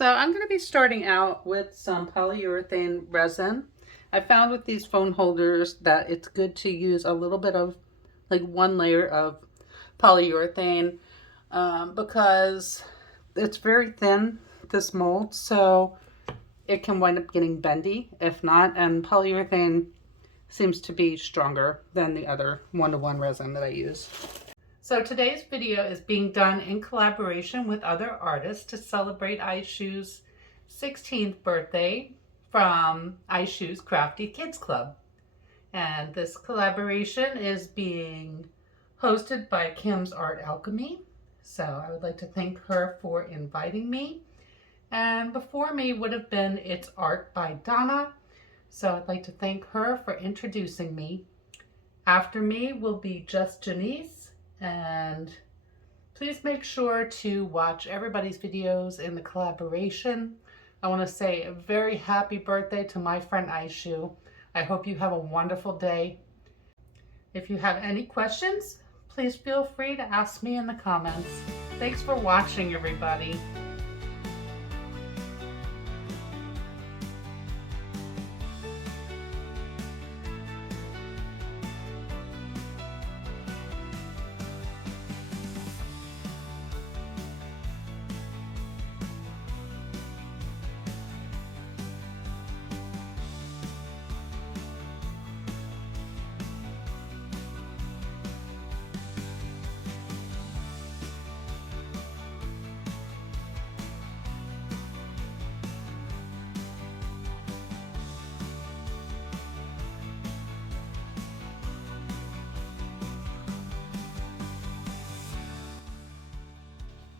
So I'm going to be starting out with some polyurethane resin. I found with these phone holders that it's good to use a little bit of like one layer of polyurethane because it's very thin, this mold, so it can wind up getting bendy if not, and polyurethane seems to be stronger than the other one-to-one resin that I use. So today's video is being done in collaboration with other artists to celebrate Aishu's 16th birthday from Aishu's Crafty Kids Club. And this collaboration is being hosted by Kim's Art Alchemy. So I would like to thank her for inviting me. And before me would have been It's Art by Donna. So I'd like to thank her for introducing me. After me will be Just Janice. And please make sure to watch everybody's videos in the collaboration. I want to say a very happy birthday to my friend Aishu. I hope you have a wonderful day. If you have any questions, please feel free to ask me in the comments. Thanks for watching, everybody.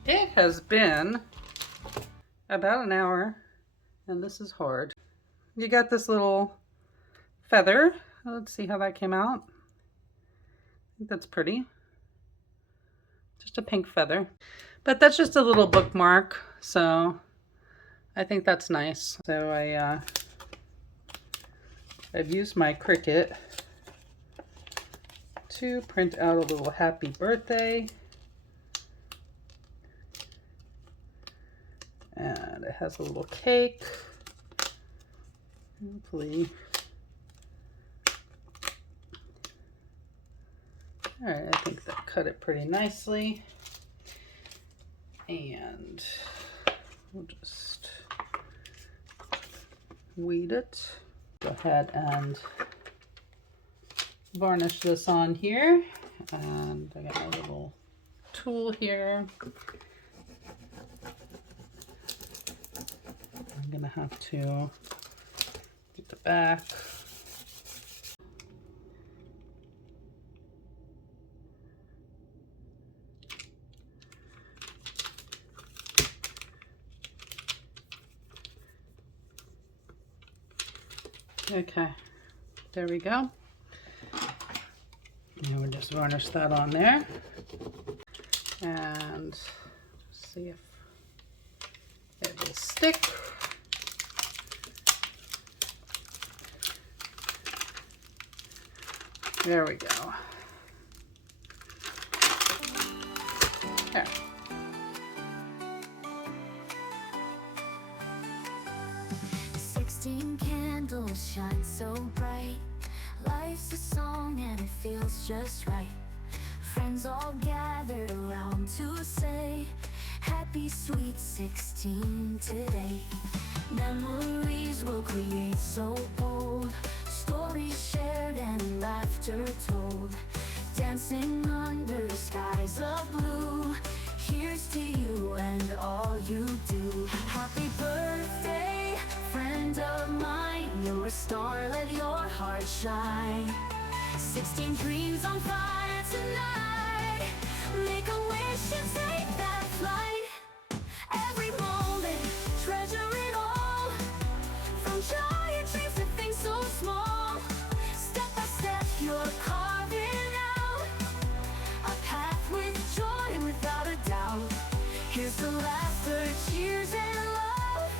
It has been about an hour, and this is hard. You got this little feather. Let's see how that came out. I think that's pretty. Just a pink feather. But that's just a little bookmark, so I think that's nice. So I've used my Cricut to print out a little happy birthday. And it has a little cake. Hopefully. All right, I think that cut it pretty nicely. And we'll just weed it. Go ahead and varnish this on here. And I got my little tool here. I'm gonna have to get the back. Okay, there we go. And we'll just varnish that on there and see if it will stick. There we go. There. Candles shine so bright. Life's a song and it feels just right. Friends all gathered around to say happy sweet 16 today. Memories will create so bold, stories shared and laughter told, dancing under skies of blue. Here's to you and all you do. Happy birthday, friend of mine. You're a star, let your heart shine. 16 dreams on fire tonight. Make a wish and take that flight. Every moment, treasure it all. From giant dreams to things so small. Step by step, you're carving out a path with joy without a doubt. Here's to laughter, cheers and love.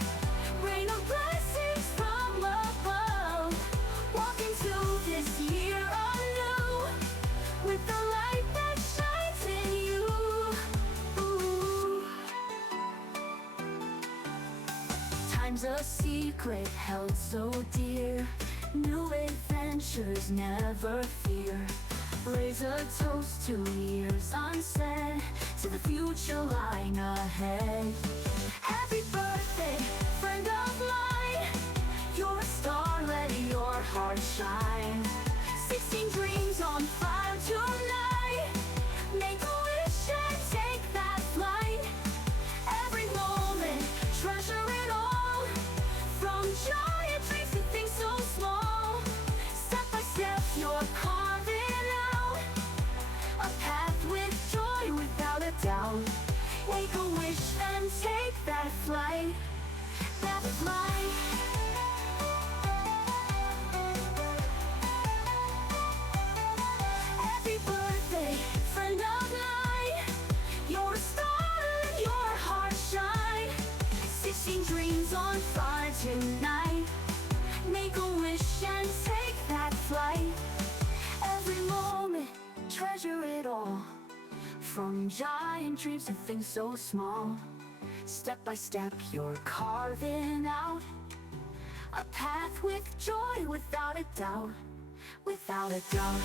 Rain of blessings from above. Walk into this year anew with the light that shines in you. Ooh. finds a secret held so dear. New adventures, never fear. Raise a toast to years unsaid, to the future lying ahead. Happy birthday, friend of mine. You're a star, let your heart shine. 16 dreams on fire tonight. Make a wish and take that flight. Every moment, treasure it all. From giant dreams to things so small. Step by step, you're carving out a path with joy without a doubt. Make a wish and take that flight. That flight. Happy birthday, friend of mine. You're a star, let your heart shine. 16 dreams on fire tonight. Make a wish and take that flight. Every moment, treasure it all. From giant dreams to things so small. Step by step, you're carving out a path with joy without a doubt. Without a doubt.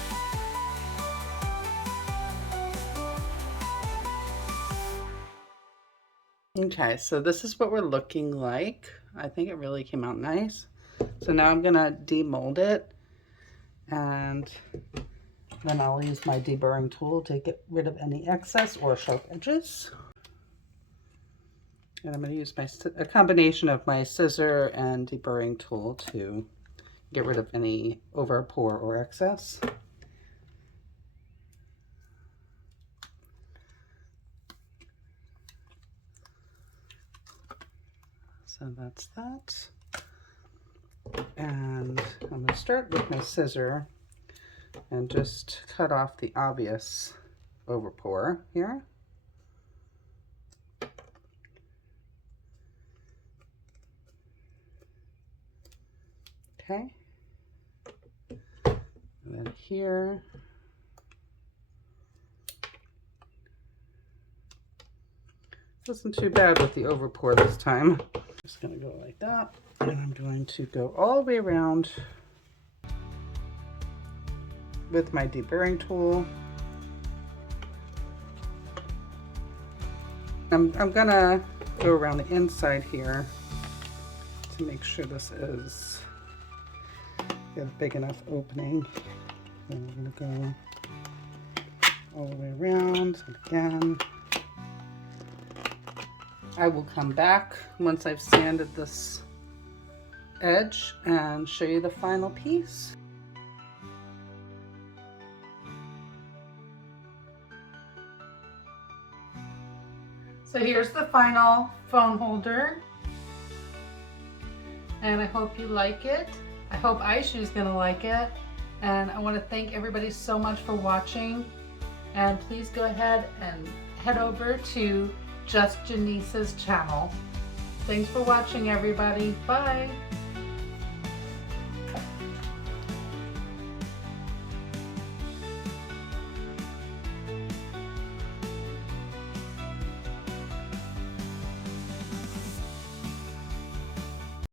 Okay, so this is what we're looking like. I think it really came out nice. So now I'm gonna demold it, and then I'll use my deburring tool to get rid of any excess or sharp edges. And I'm going to use a combination of my scissor and deburring tool to get rid of any over pour or excess. So that's that. And I'm going to start with my scissor and just cut off the obvious over pour here. Okay, and then here, wasn't too bad with the over pour this time. Just gonna go like that, and I'm going to go all the way around with my deburring tool. I'm gonna go around the inside here to make sure this is got a big enough opening. And we're gonna go all the way around again. I will come back once I've sanded this edge and show you the final piece. So here's the final phone holder, and I hope you like it. I hope Aishu is going to like it, and I want to thank everybody so much for watching, and please go ahead and head over to Just Janice's channel. Thanks for watching, everybody. Bye.